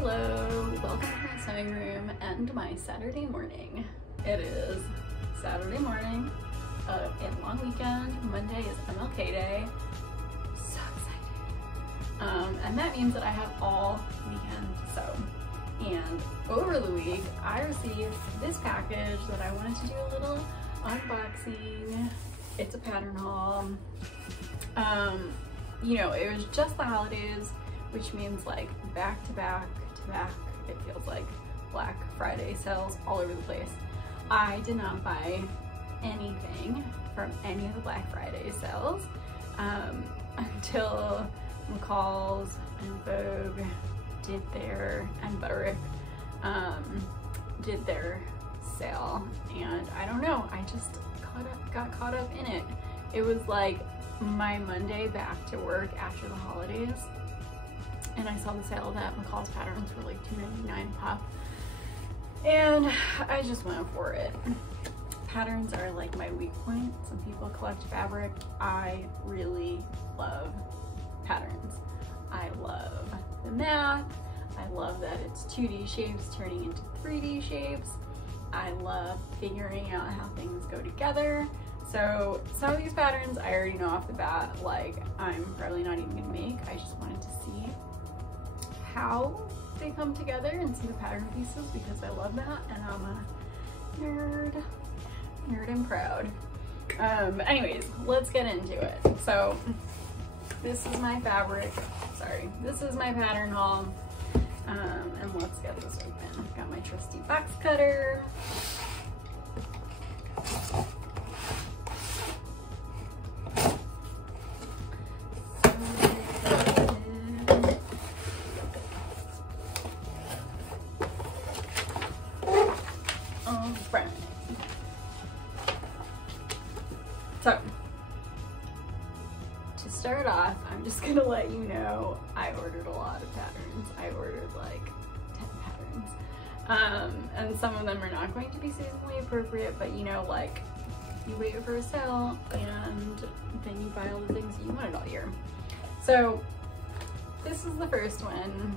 Hello, welcome to my sewing room and my Saturday morning. It is Saturday morning of a long weekend. Monday is MLK Day. So excited. And that means that I have all weekend to sew. And over the week, I received this package that I wanted to do a little unboxing. It's a pattern haul. You know, it was just the holidays, which means like back to back to back, it feels like Black Friday sales all over the place. I did not buy anything from any of the Black Friday sales until McCall's and Vogue did their, and Butterick did their sale. And I don't know, I just got caught up in it. It was like my Monday back to work after the holidays, and I saw the sale that McCall's patterns were like $2.99 a pop, and I just went for it. Patterns are like my weak point. Some people collect fabric. I really love patterns. I love the math. I love that it's 2D shapes turning into 3D shapes. I love figuring out how things go together. So some of these patterns I already know off the bat, like I'm probably not even gonna make. I just wanted to see how they come together and see the pattern pieces because I love that, and I'm a nerd and proud. Anyways, let's get into it. So this is my fabric, sorry, this is my pattern haul. And let's get this open. I've got my trusty box cutter. So, to start off, I'm just gonna let you know I ordered a lot of patterns. I ordered like 10 patterns. And some of them are not going to be seasonally appropriate, but you know, like you wait for a sale and then you buy all the things that you wanted all year. So this is the first one.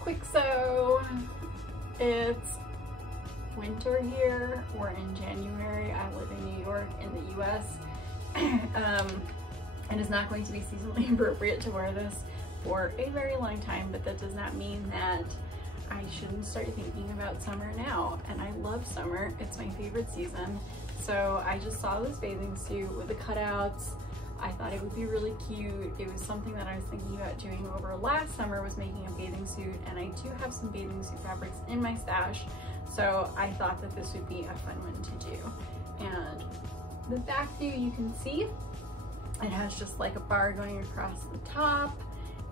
Quick sew. It's winter here. We're in January. I live in New York in the US. And it's not going to be seasonally appropriate to wear this for a very long time, but that does not mean that I shouldn't start thinking about summer now. And I love summer. It's my favorite season. So I just saw this bathing suit with the cutouts. I thought it would be really cute. It was something that I was thinking about doing over last summer, was making a bathing suit, and I do have some bathing suit fabrics in my stash. So I thought that this would be a fun one to do. And the back view, you can see it has just like a bar going across the top,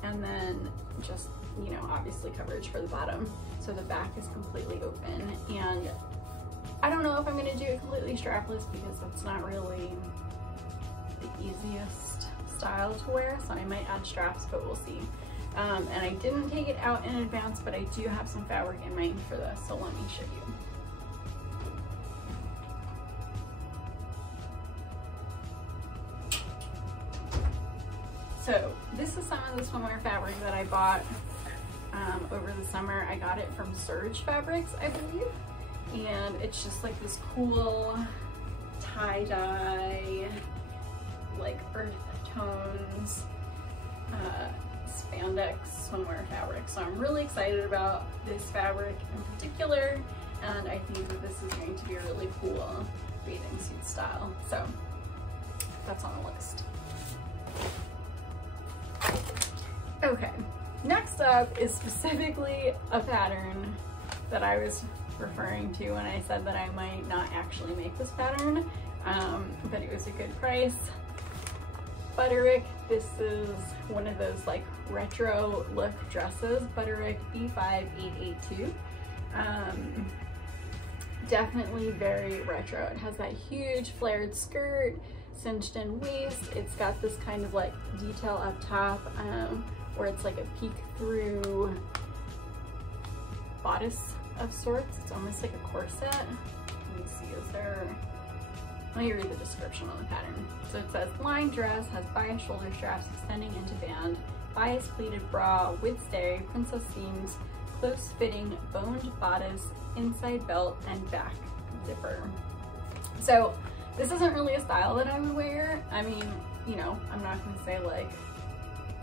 and then just, you know, obviously coverage for the bottom. So the back is completely open, and I don't know if I'm gonna do it completely strapless because that's not really the easiest style to wear. So I might add straps, but we'll see. And I didn't take it out in advance, but I do have some fabric in mind for this, so let me show you. So this is some of the swimwear fabric that I bought over the summer. I got it from Surge Fabrics, I believe. And it's just like this cool tie-dye, like earth tones, spandex swimwear fabric. So I'm really excited about this fabric in particular, and I think that this is going to be a really cool bathing suit style. So that's on the list. Okay, next up is specifically a pattern that I was referring to when I said that I might not actually make this pattern, but it was a good price. Butterick, this is one of those like retro look dresses, Butterick B5882. Definitely very retro. It has that huge flared skirt, cinched in waist. It's got this kind of like detail up top where it's like a peek through bodice of sorts. It's almost like a corset. Let me see, let me read the description on the pattern. So it says, line dress has bias shoulder straps extending into band, bias pleated bra with stay, princess seams, close fitting boned bodice, inside belt, and back zipper. So this isn't really a style that I would wear. I mean, you know, I'm not gonna say like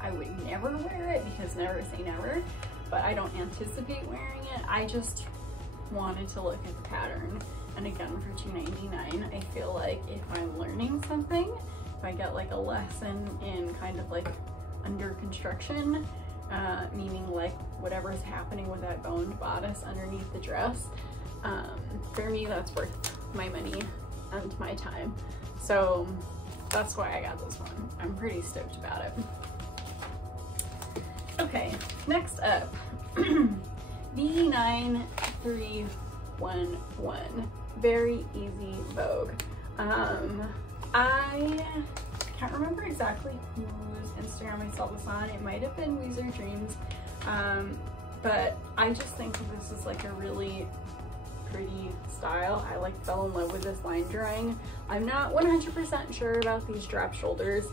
I would never wear it, because never say never, but I don't anticipate wearing it. I just wanted to look at the pattern. And again, for $2.99, I feel like if I'm learning something, if I get like a lesson in kind of like under construction, meaning like whatever's happening with that boned bodice underneath the dress, for me that's worth my money and my time. So that's why I got this one. I'm pretty stoked about it. Okay, next up, B9311, Very Easy Vogue. I can't remember exactly whose Instagram I saw this on. It might have been Weezer Dreams, but I just think that this is like a really pretty style. I like fell in love with this line drawing. I'm not 100% sure about these drop shoulders,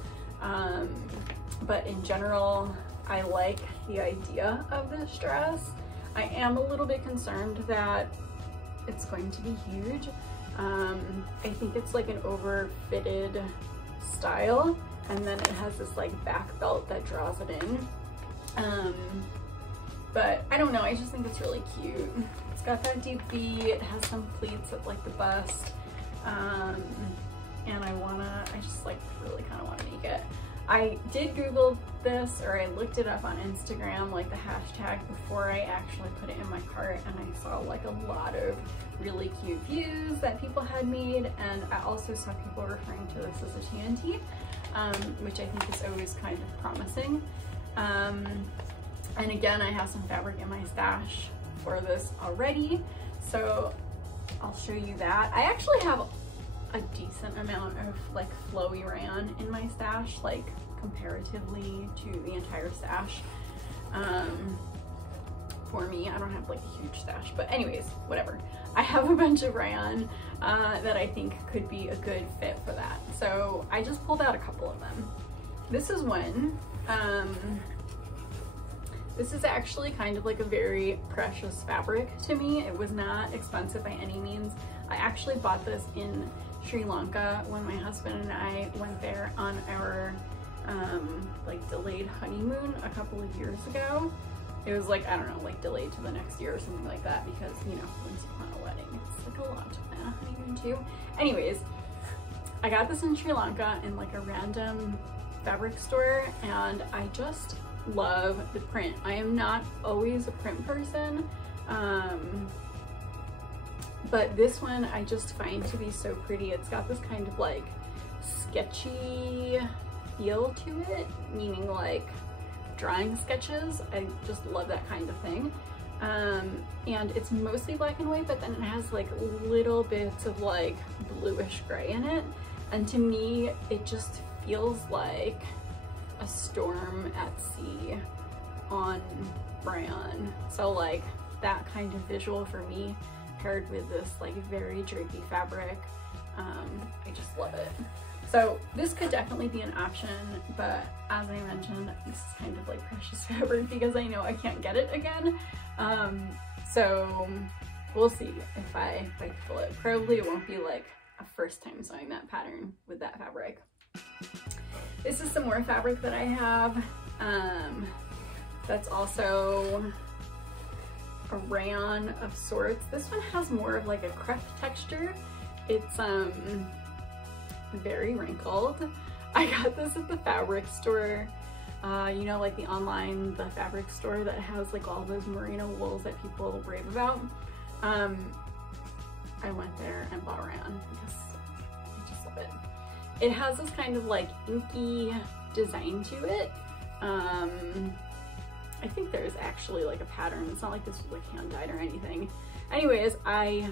but in general, I like the idea of this dress. I am a little bit concerned that it's going to be huge. I think it's like an over-fitted style, and then it has this like back belt that draws it in. But I don't know, I just think it's really cute. It's got that deep V, it has some pleats at like the bust, and I just like really kind of want to make it. I did Google this, or I looked it up on Instagram, like the hashtag, before I actually put it in my cart, and I saw like a lot of really cute views that people had made, and I also saw people referring to this as a TNT, which I think is always kind of promising. And again, I have some fabric in my stash for this already, so I'll show you that. I actually have a decent amount of like flowy rayon in my stash, like comparatively to the entire stash. For me, I don't have like a huge stash, but anyways, whatever. I have a bunch of rayon that I think could be a good fit for that. So I just pulled out a couple of them. This is one. This is actually kind of like a very precious fabric to me. It was not expensive by any means. I actually bought this in Sri Lanka when my husband and I went there on our like delayed honeymoon a couple of years ago. It was like, I don't know, like delayed to the next year or something like that, because, you know, once you plan a wedding, it's like a lot to plan a honeymoon too. Anyways, I got this in Sri Lanka in like a random fabric store, and I just love the print. I am not always a print person, but this one I just find to be so pretty. It's got this kind of like sketchy feel to it, meaning like drawing sketches. I just love that kind of thing. And it's mostly black and white, but then it has like little bits of like bluish gray in it. And to me, it just feels like a storm at sea on rayon. So like that kind of visual for me, paired with this like very drapey fabric, I just love it. So this could definitely be an option, but as I mentioned, this is kind of like precious fabric because I know I can't get it again. So we'll see if I pull it. Probably it won't be like a first time sewing that pattern with that fabric. This is some more fabric that I have. That's also a rayon of sorts. This one has more of like a crepe texture. It's very wrinkled. I got this at the fabric store. You know, like the online, the fabric store that has like all those merino wools that people rave about. I went there and bought rayon because I just love it. It has this kind of like inky design to it. I think there's actually like a pattern. It's not like this was like hand dyed or anything. Anyways, I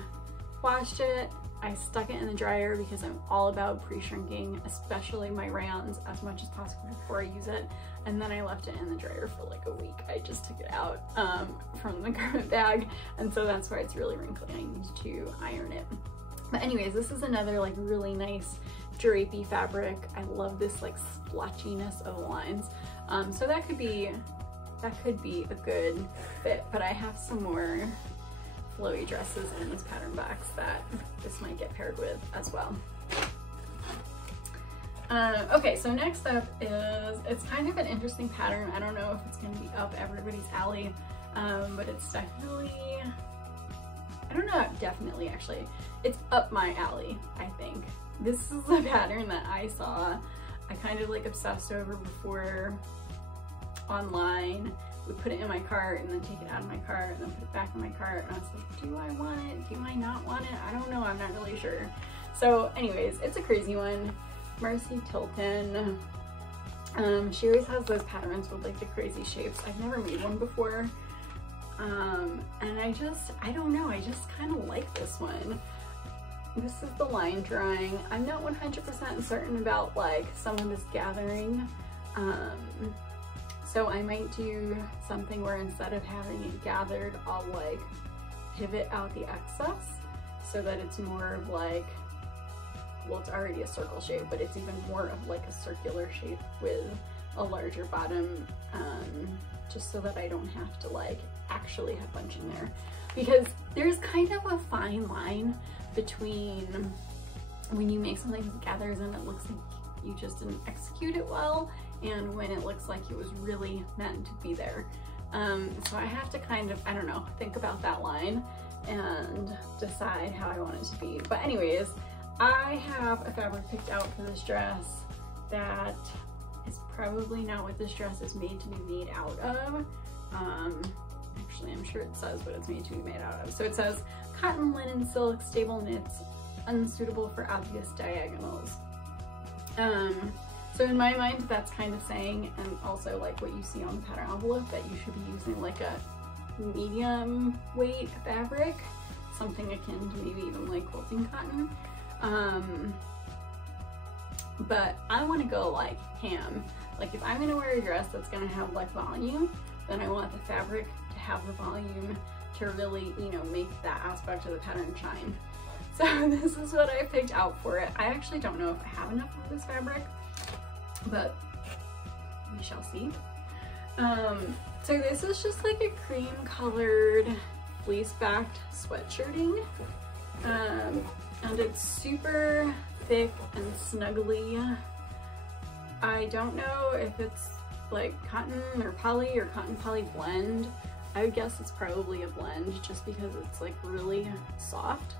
washed it. I stuck it in the dryer because I'm all about pre-shrinking, especially my rayons, as much as possible before I use it. And then I left it in the dryer for like a week. I just took it out from the garment bag. And so that's why it's really wrinkly. I need to iron it. But anyways, this is another like really nice drapey fabric. I love this like splotchiness of the lines. So that could be a good fit, but I have some more flowy dresses in this pattern box that this might get paired with as well. Okay, so next up is, it's kind of an interesting pattern. I don't know if it's gonna be up everybody's alley, but it's definitely, I don't know, definitely actually, it's up my alley, I think. This is a pattern that I saw, I kind of like obsessed over before online. Would put it in my cart and then take it out of my cart and then put it back in my cart, and I was like, do I want it? Do I not want it? I don't know, I'm not really sure. So anyways, it's a crazy one. Marcy Tilton. She always has those patterns with like the crazy shapes. I've never made one before. And I don't know, I just kind of like this one. This is the line drawing. I'm not 100% certain about like some of this gathering. So I might do something where instead of having it gathered, I'll like pivot out the excess so that it's more of like, well, it's already a circle shape, but it's even more of like a circular shape with a larger bottom, just so that I don't have to like actually have bunching there. Because there's kind of a fine line between when you make something that gathers and it looks like you just didn't execute it well, and when it looks like it was really meant to be there. So I have to kind of, I don't know, think about that line and decide how I want it to be. But anyways, I have a fabric picked out for this dress that is probably not what this dress is made to be made out of. Actually, I'm sure it says what it's made to be made out of. So it says cotton, linen, silk, stable knits, unsuitable for obvious diagonals. So in my mind, that's kind of saying, and also like what you see on the pattern envelope, that you should be using like a medium weight fabric, something akin to maybe even like quilting cotton. But I want to go like ham. Like if I'm gonna wear a dress that's gonna have like volume, then I want the fabric to have the volume to really, you know, make that aspect of the pattern shine. So this is what I picked out for it. I actually don't know if I have enough of this fabric, but we shall see. So this is just like a cream colored fleece backed sweatshirting. And it's super thick and snuggly. I don't know if it's like cotton or cotton poly blend. I would guess it's probably a blend just because it's like really soft.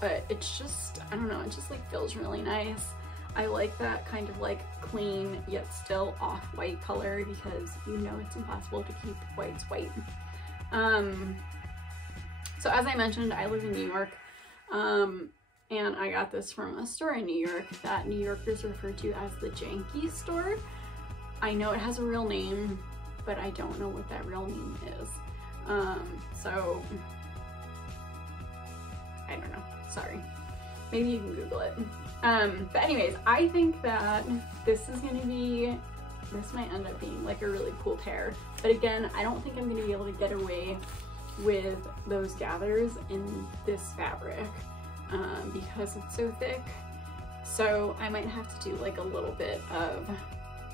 But it's just, I don't know, it just like feels really nice. I like that kind of like clean yet still off-white color because you know it's impossible to keep whites white. So as I mentioned, I live in New York, and I got this from a store in New York that New Yorkers refer to as the Janky store. I know it has a real name, but I don't know what that real name is. So I don't know, sorry. Maybe you can Google it. But anyways, I think that this might end up being like a really cool pair. But again, I don't think I'm gonna be able to get away with those gathers in this fabric because it's so thick. So I might have to do like a little bit of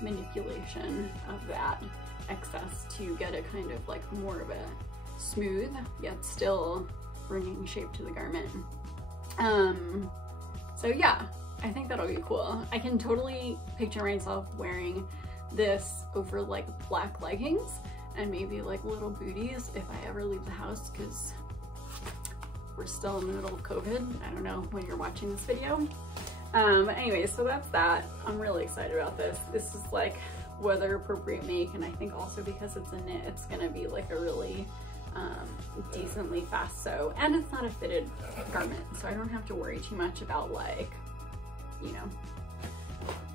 manipulation of that excess to get a kind of like more of a smooth yet still bringing shape to the garment. So yeah, I think that'll be cool. I can totally picture myself wearing this over like black leggings and maybe like little booties if I ever leave the house, because we're still in the middle of COVID. I don't know when you're watching this video. Anyway, so that's that. I'm really excited about this. This is like weather appropriate make, and I think also because it's a knit, it's gonna be like a really decently fast sew, and it's not a fitted garment, so I don't have to worry too much about like, you know,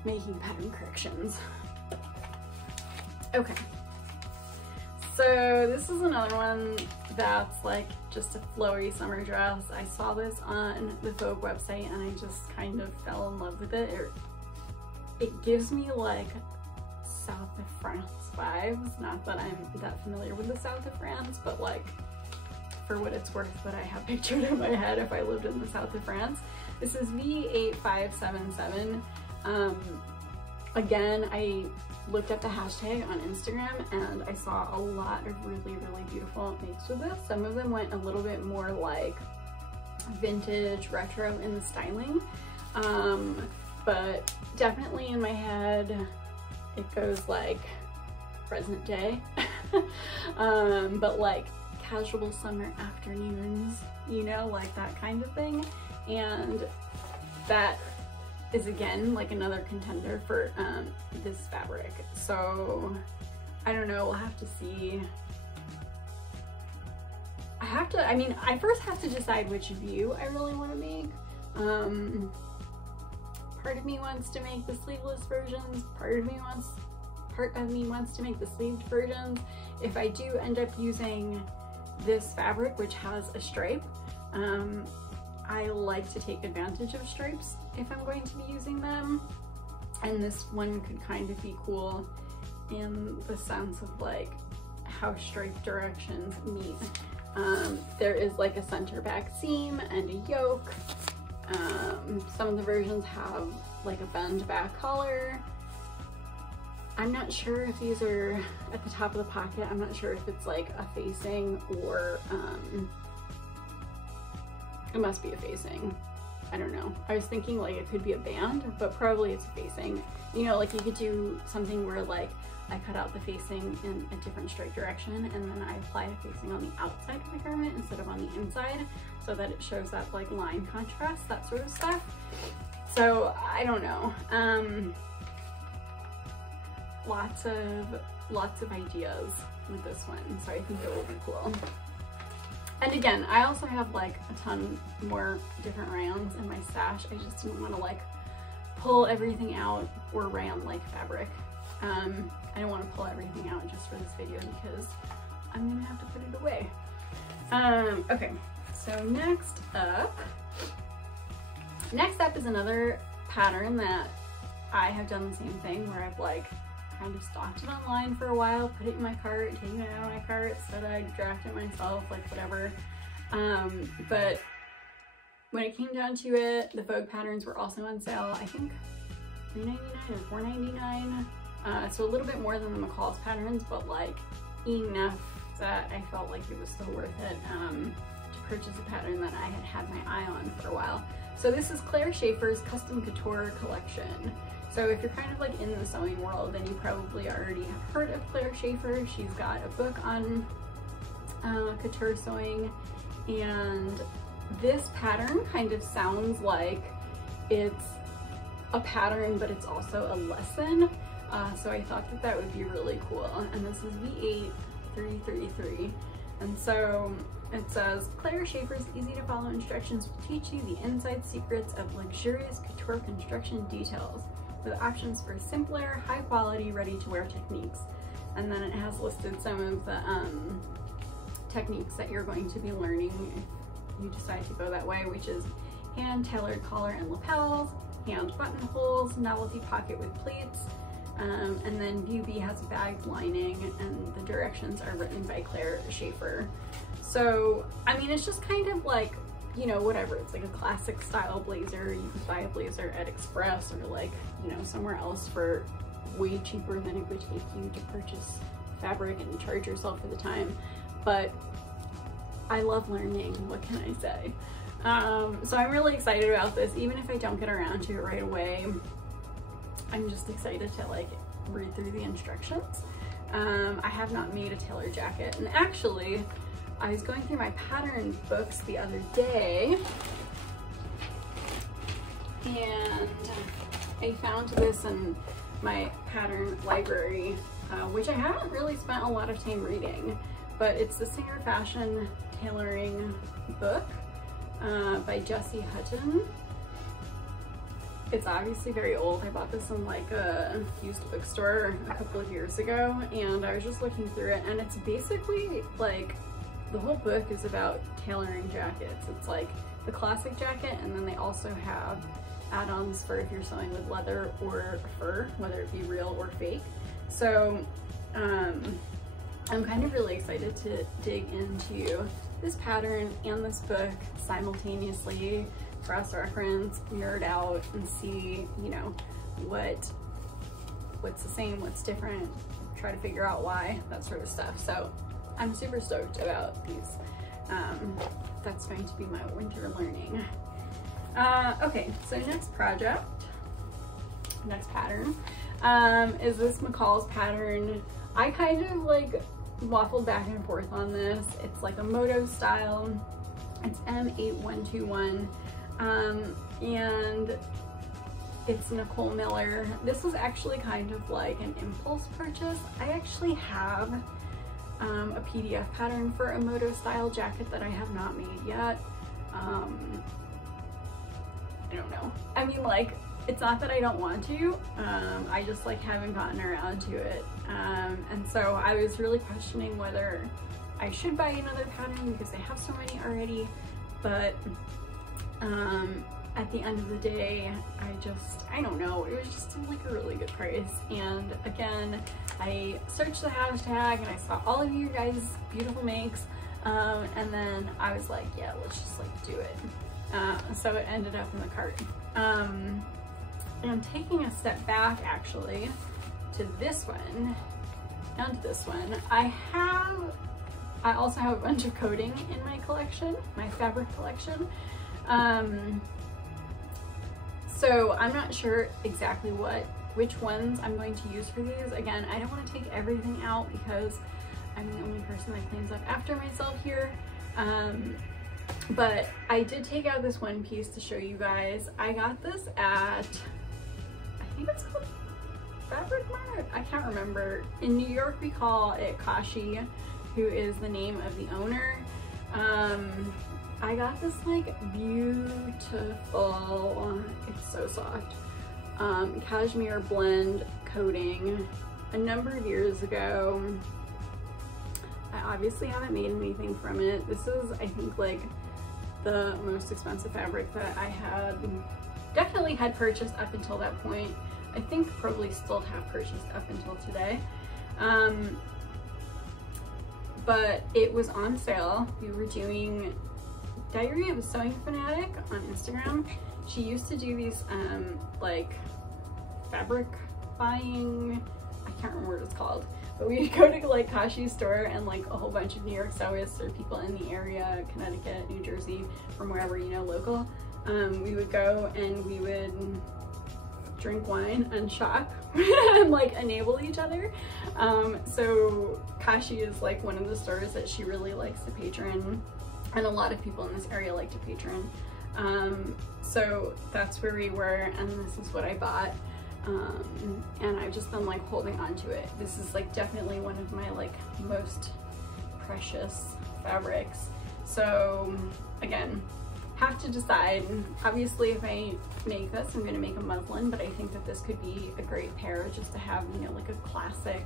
making pattern corrections. Okay, so this is another one that's like just a flowy summer dress. I saw this on the Vogue website and I just kind of fell in love with it. It gives me like South of France vibes. Not that I'm that familiar with the South of France, but like for what it's worth, what I have pictured in my head if I lived in the South of France. This is V8577. again, I looked up the hashtag on Instagram and I saw a lot of really, really beautiful makes with this. Some of them went a little bit more like vintage retro in the styling, but definitely in my head it goes like present day, but like casual summer afternoons, you know, like that kind of thing. And that is again like another contender for this fabric. So I don't know, we'll have to see. I mean, I first have to decide which view I really want to make. Part of me wants to make the sleeveless versions, part of me wants to make the sleeved versions. If I do end up using this fabric, which has a stripe, I like to take advantage of stripes if I'm going to be using them. And this one could kind of be cool in the sense of like how stripe directions meet. There is like a center back seam and a yoke. Some of the versions have like a bend back collar. I'm not sure if these are at the top of the pocket. I'm not sure if it's like a facing or it must be a facing. I don't know. I was thinking like it could be a band, but probably it's a facing. You know, like you could do something where like I cut out the facing in a different stripe direction and then I apply a facing on the outside of the garment instead of on the inside so that it shows that like line contrast, that sort of stuff. So I don't know. Lots of ideas with this one, so I think it will be cool. And again, I also have like a ton more different rayons in my stash. I just didn't want to like pull everything out or rayon like fabric. I don't want to pull everything out just for this video because I'm gonna have to put it away. Okay, so next up is another pattern that I have done the same thing where I've like kind of stalked it online for a while, put it in my cart, taken it out of my cart, said I'd draft it myself, like whatever. But when it came down to it, the Vogue patterns were also on sale, I think $3.99 or $4.99. So a little bit more than the McCall's patterns, but like enough that I felt like it was still worth it to purchase a pattern that I had had my eye on for a while. So this is Claire Schaefer's Custom Couture collection. So if you're kind of like in the sewing world, then you probably already have heard of Claire Schaefer. She's got a book on couture sewing, and this pattern kind of sounds like it's a pattern, but it's also a lesson. So I thought that that would be really cool. And this is V8-333. And so it says, Claire Schaefer's easy to follow instructions will teach you the inside secrets of luxurious couture construction details, with options for simpler, high quality, ready to wear techniques. And then it has listed some of the techniques that you're going to be learning if you decide to go that way, which is hand tailored collar and lapels, hand buttonholes, novelty pocket with pleats, and then View B has a bagged lining, and the directions are written by Claire Schaefer. So, I mean, it's just kind of like, you know, whatever, it's like a classic style blazer. You can buy a blazer at Express or like, you know, somewhere else for way cheaper than it would take you to purchase fabric and charge yourself for the time. But I love learning, what can I say? So I'm really excited about this, even if I don't get around to it right away. I'm just excited to like read through the instructions. I have not made a tailor jacket, and actually I was going through my pattern books the other day and I found this in my pattern library, which I haven't really spent a lot of time reading, but it's the Singer Fashion Tailoring book by Jessie Hutton. It's obviously very old. I bought this in like a used bookstore a couple of years ago, and I was just looking through it, and it's basically like the whole book is about tailoring jackets. It's like the classic jacket, and then they also have add-ons for if you're sewing with leather or fur, whether it be real or fake. So I'm kind of really excited to dig into this pattern and this book simultaneously, cross-reference, nerd out, and see, you know, what what's the same, what's different, try to figure out why, that sort of stuff. So I'm super stoked about these. That's going to be my winter learning. Okay, so next project, next pattern, is this McCall's pattern. I kind of like waffled back and forth on this. It's like a moto style. It's M8121, and it's Nicole Miller. This was actually kind of like an impulse purchase. I actually have a PDF pattern for a moto style jacket that I have not made yet. I don't know. I mean, like, it's not that I don't want to, I just like haven't gotten around to it. And so I was really questioning whether I should buy another pattern because I have so many already, but at the end of the day, I don't know, it was just like a really good price. And again, I searched the hashtag and I saw all of you guys' beautiful makes, and then I was like, yeah, let's just like do it. So it ended up in the cart. And I'm taking a step back actually to this one, down to this one. I also have a bunch of coating in my collection, my fabric collection. So I'm not sure exactly which ones I'm going to use for these. Again, I don't want to take everything out because I'm the only person that cleans up after myself here. But I did take out this one piece to show you guys. I got this at, I think it's called Fabric Mart? I can't remember. In New York we call it Kashi, who is the name of the owner. I got this like beautiful, it's so soft, cashmere blend coating a number of years ago. I obviously haven't made anything from it. This is, I think, like the most expensive fabric that I definitely had purchased up until that point. I think probably still have purchased up until today. But it was on sale. We were doing Diary of a Sewing Fanatic on Instagram. She used to do these like fabric buying, I can't remember what it's called, but we'd go to like Kashi's store and like a whole bunch of New York sewists or people in the area, Connecticut, New Jersey, from wherever, you know, local. We would go and we would drink wine and shop and like enable each other. So Kashi is like one of the stores that she really likes to patron, and a lot of people in this area like to patron. So that's where we were, and this is what I bought. And I've just been like holding on to it. This is like definitely one of my like most precious fabrics. So again, have to decide. Obviously if I make this, I'm gonna make a muslin, but I think that this could be a great pair just to have, you know, like a classic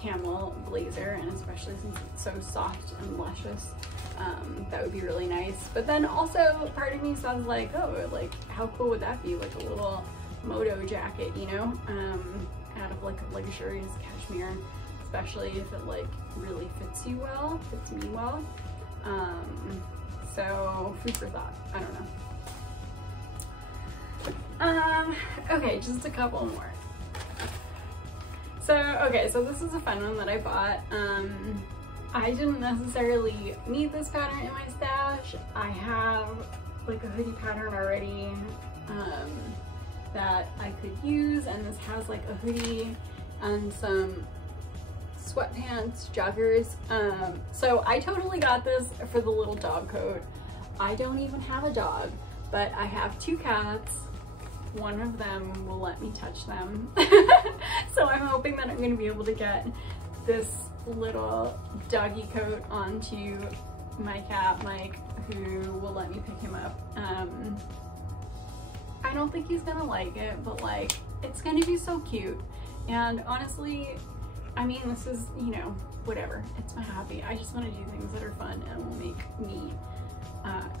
camel blazer, and especially since it's so soft and luscious, that would be really nice. But then also part of me sounds like, oh, like how cool would that be, like a little moto jacket, you know, out of like a luxurious cashmere, especially if it like really fits you well, fits me well. So food for thought, I don't know. Okay, just a couple more. So, okay, so this is a fun one that I bought. I didn't necessarily need this pattern in my stash. I have like a hoodie pattern already that I could use, and this has like a hoodie and some sweatpants, joggers. So I totally got this for the little dog coat. I don't even have a dog, but I have 2 cats. One of them will let me touch them. So I'm hoping that I'm going to be able to get this little doggy coat onto my cat Mike, who will let me pick him up. I don't think he's gonna like it, but like it's gonna be so cute. And honestly, I mean, this is, you know, whatever, it's my hobby. I just want to do things that are fun and will make me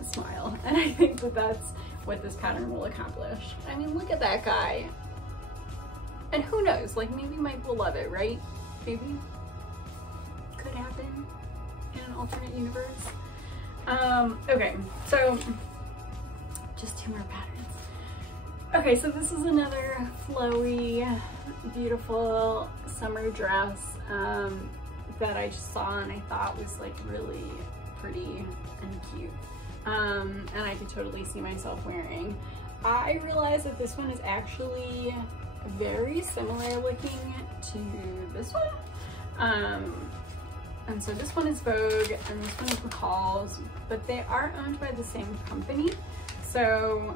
smile, and I think that that's what this pattern will accomplish. I mean, look at that guy. And who knows, like maybe Mike will love it, right? Maybe. Could happen in an alternate universe. Okay, so just 2 more patterns. Okay, so this is another flowy beautiful summer dress that I just saw and I thought was like really pretty and cute. And I could totally see myself wearing. I realized that this one is actually very similar looking to this one. And so this one is Vogue and this one is McCall's, but they are owned by the same company. So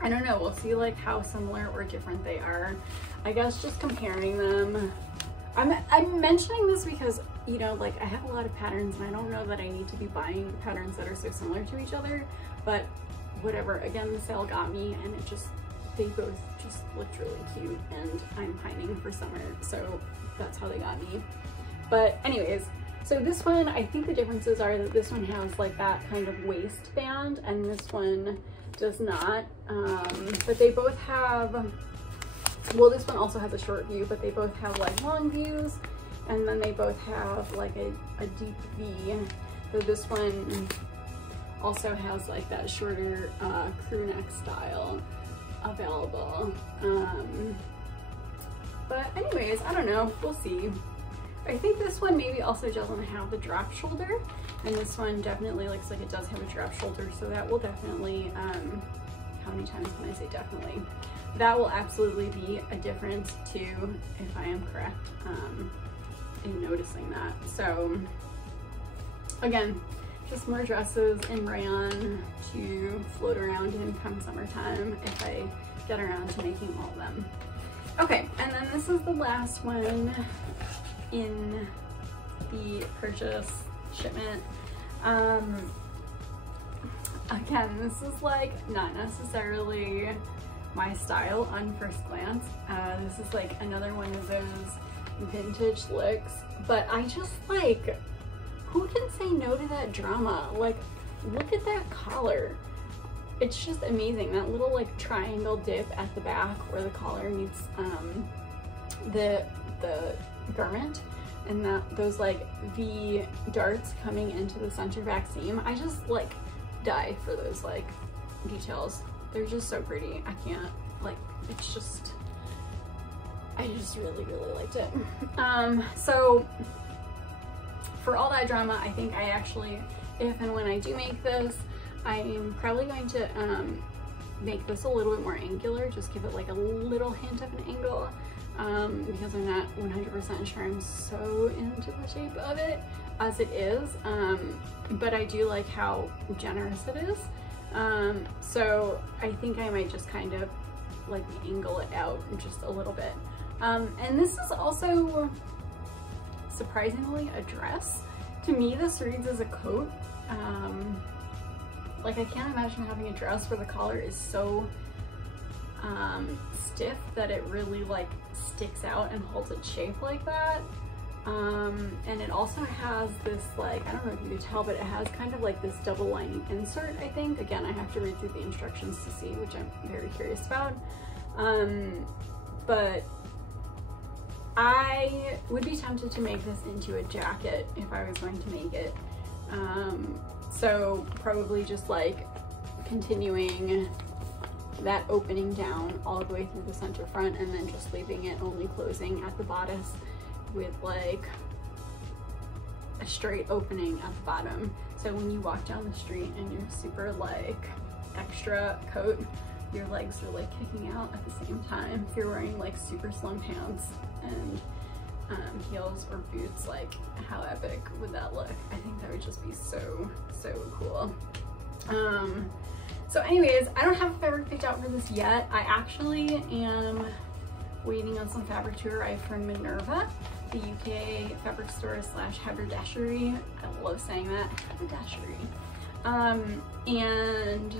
I don't know, we'll see like how similar or different they are. I guess just comparing them. I'm mentioning this because, you know, like I have a lot of patterns and I don't know that I need to be buying patterns that are so similar to each other, but whatever. Again, the sale got me and they both just looked really cute and I'm pining for summer, so that's how they got me. But anyways, so this one, I think the differences are that this one has like that kind of waistband and this one does not. But they both have, well, this one also has a short view, but they both have like long views, and then they both have like a deep V. So this one also has like that shorter crew neck style available. But anyways, I don't know, we'll see. I think this one maybe also doesn't have the drop shoulder, and this one definitely looks like it does have a drop shoulder, so that will definitely, how many times can I say definitely? That will absolutely be a difference too, if I am correct in noticing that. So again, just more dresses in rayon to float around in come summertime if I get around to making all of them. Okay, and then this is the last one in the purchase shipment. Again, this is like not necessarily my style on first glance. This is like another one of those vintage looks, but I just like, who can say no to that drama? Like, look at that collar. It's just amazing. That little like triangle dip at the back where the collar meets the garment, and those like V darts coming into the center back seam. I just like die for those like details. They're just so pretty. I can't, like, it's just, I just really, really liked it. So for all that drama, I think I actually, if and when I do make this, I'm probably going to make this a little bit more angular, just give it like a little hint of an angle, because I'm not 100% sure I'm so into the shape of it as it is, but I do like how generous it is. So I think I might just kind of like angle it out just a little bit. And this is also surprisingly a dress. To me, this reads as a coat. Like, I can't imagine having a dress where the collar is so stiff that it really like sticks out and holds its shape like that. And it also has this, like, I don't know if you could tell, but it has kind of like this double lining insert, I think. Again, I have to read through the instructions to see, which I'm very curious about. But I would be tempted to make this into a jacket if I was going to make it. So probably just like continuing that opening down all the way through the center front, and then just leaving it only closing at the bodice with like a straight opening at the bottom. So when you walk down the street and you're super like extra coat, your legs are like kicking out at the same time. If you're wearing like super slim pants and heels or boots, like how epic would that look? I think that would just be so, so cool. So anyways, I don't have a fabric picked out for this yet. I actually am waiting on some fabric to arrive from Minerva, the UK fabric store slash haberdashery. I love saying that, haberdashery. And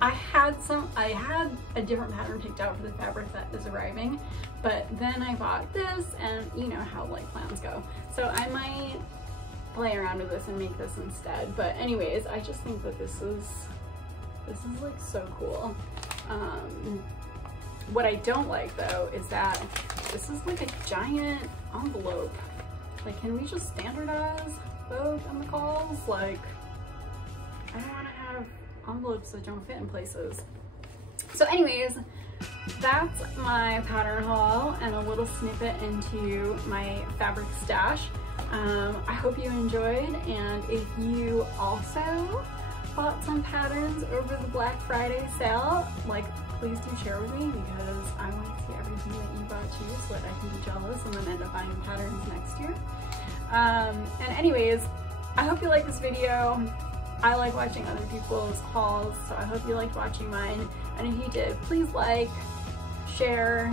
I had a different pattern picked out for the fabric that is arriving, but then I bought this, and you know how like plans go. So I might play around with this and make this instead. But anyways, I just think that this is like so cool. What I don't like though is that this is like a giant envelope. Like, can we just standardize Vogue and McCall's? Like, I don't want to have envelopes that don't fit in places. So anyways, that's my pattern haul and a little snippet into my fabric stash. I hope you enjoyed, and if you also bought some patterns over the Black Friday sale, like, please do share with me, because I want to see everything that you bought too, so that I can be jealous and then end up buying patterns next year. And anyways, I hope you like this video. I like watching other people's hauls, so I hope you liked watching mine. And if you did, please like, share,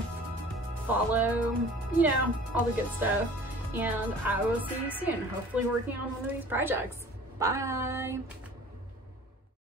follow, you know, all the good stuff. And I will see you soon, hopefully working on one of these projects. Bye!